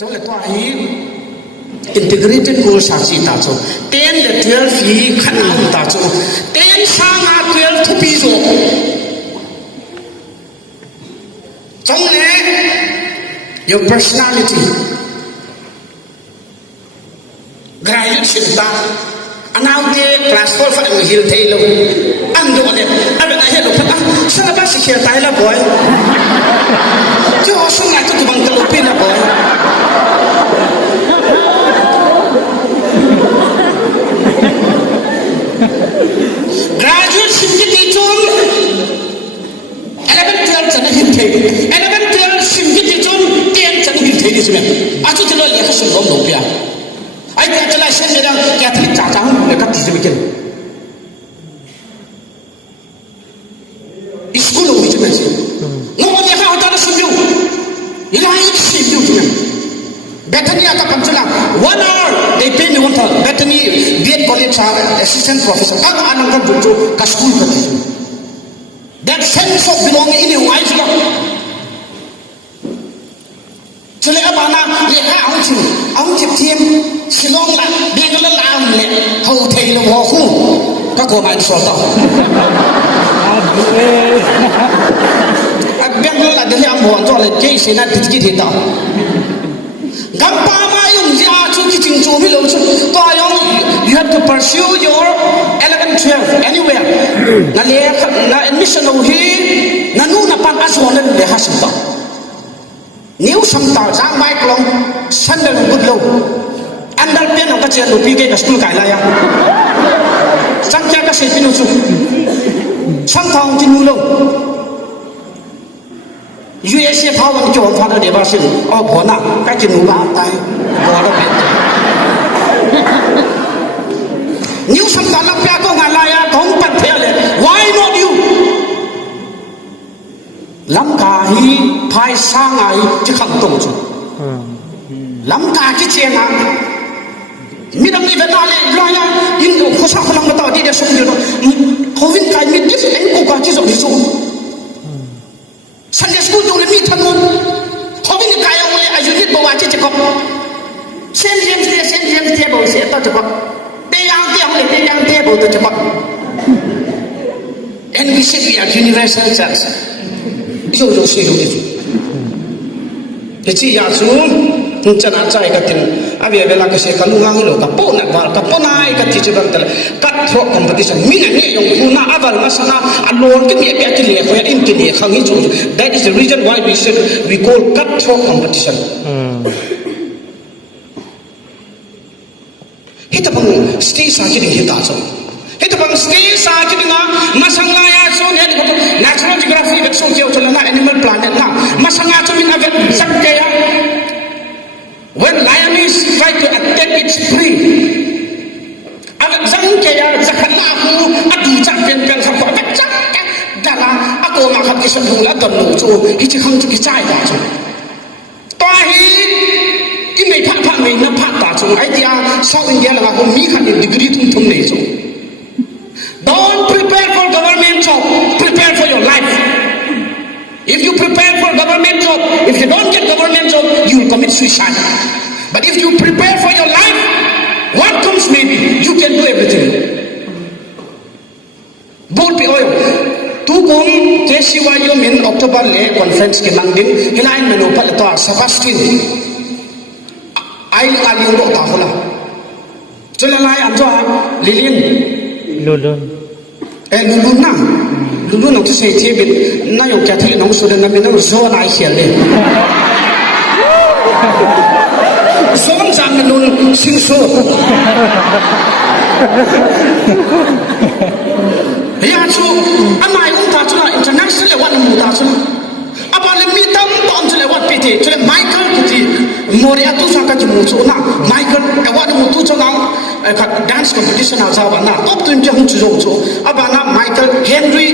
chỗ là toa hi integrated course saksi ta cho 10 le 12 hi khana ta cho 10 sanga 12 thupi zo trong le your personality graduate ta anau te class 4 fa mi hil thei lo an do le ara na he lo pha sa ba si khia tai la boy jo su na tu bang ka lo pe na boy graduate sim ki ti chun 11 12 chana hil thei 11 12 sim ki ti chun 10 chana hil thei ni sime a chu ti lo le ka sim lo pia ai ka chala sen me dang catholic cha cha hu le ka ti je school lo ni chime no le ka hota na sim yu ila ai sim yu chime Bethany aka pamchula 1 hour they pay me $1 Bethany Guite college assistant professor aga anang ka bujo ka school ka ti that sense of belonging in you ai chula chule abana le ka ang chi team silong la de ka la le ho thei lo ho khu ka ko mai so ta ak beng la de am ho to le ke se na ti ki ta gampa ma yung ja chu ki ching chu mi lo chu to yong you have to pursue your 11 12 anywhere na le na admission no hi na nu na pan aso na le ha sim ta new sam ta jang mai klong sandal good lo andal pen ka che lo pi ke school kai la ya sang kya ka se tin chu sang thong tin nu lo USA power cho ông father để ba sinh ở bỏ nặng cái chuyện nụ ba tay bỏ đó biết nếu sắm ta lắp ra có ngàn lai không bật theoเลยwhy not you lắm cả hi phai sang ai chứ không tổng chứ lắm cả cái chuyện nào mi đâm đi về nàoเลยlo ya in đồ khó sao không làm tao đi để sống được không biết cái mi tiếp anh cố gắng chỉ dọn đi xuống Sunday school dong le mi than mon ho bi ni kai ong le a yu ni bo wa che che ko sen je bo se ta che ko te yang te bo to che ko and we said we are universal church jo se lo ni ke chi ya su chana chai ka tin avia vela ka se ka lu ngang lo ka po na wal ka po nai ka ti che bang tel kat thro competition mi na ni yong khu na aval masana alon ke ni pe ki le ko ya in ki ni khang hi chu that is the reason why we call cut thro competition hita bang stay sa ki ni hita so hita bang stay sa ki na masanga ya so ne ko natural geography vet so ke cho na animal planet na masanga cho min avet sak ke ya when lioness try to attack its prey anak zang kaya zakana aku adu cak pen sa ko tak cak dala aku makap kisan hul adam lu chu ichi khang chi chai da chu ta hi ki mai pha mai na pha ta chu ai dia sau india la ko mi khan degree thum nei chu don't prepare for government job prepare for your life. If you prepare for government job, if you don't get government job, you will commit suicide. But if you prepare for your life, what comes maybe, you can do everything. Bold be oil. Tu kong kesiwa yo min October le conference ke nangdin hilain menopal to Sebastian. Ai aling ro ta hola. Chulalai anjo lilin. Lulun. Lulun na. Lulu nong tu sei thiê bin na yong kya thili nong sudan na bin nong zo na hiel le zon jang na lun sing so ya chu amai ong ta chu na international wat mu ta chu aba le mi tam tom chu le wat pete chu le Michael kuti moria tu sa ka ji mu chu na Michael e wat mu tu chu na dance competition na za ba na top 20 hong chu zo chu aba na Michael Henry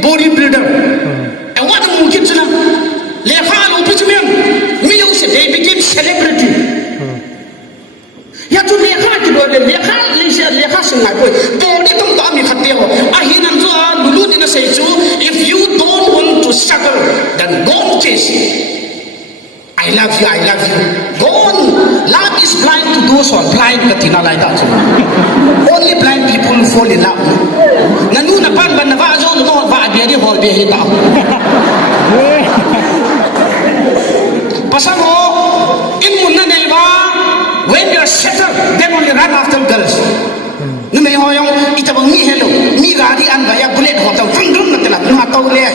bodybuilder and what the movie kids na le halo pitchman me you say they became celebrity ya tu le ha ki do le ha sing ngai boy body tom to ami khatte ho a hinan zo lulu ni na sei chu if you don't want to struggle then go chase I love you go is blind to those who are blind ka tinalay ta. Only blind people fall in love. Nanu na pan ban na va zo no va dia di hol be hita. Pasamo in munna nelwa when you are settled then only run after girls. Nu me hoyong itabang mi hello mi gadi an ba ya bullet hotam fundum na tela nu ataw le.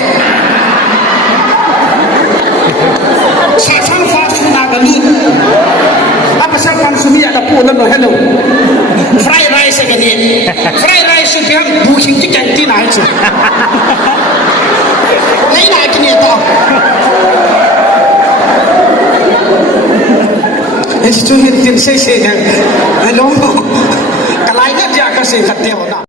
Sasang fast food na galut. Apa sang konsumi ada pulan no hello. Fried rice gani. Fried rice yang buking di kantin aja. Lain aja ni tau. Itu yang saya hello. Kalau ini dia kasih kata orang.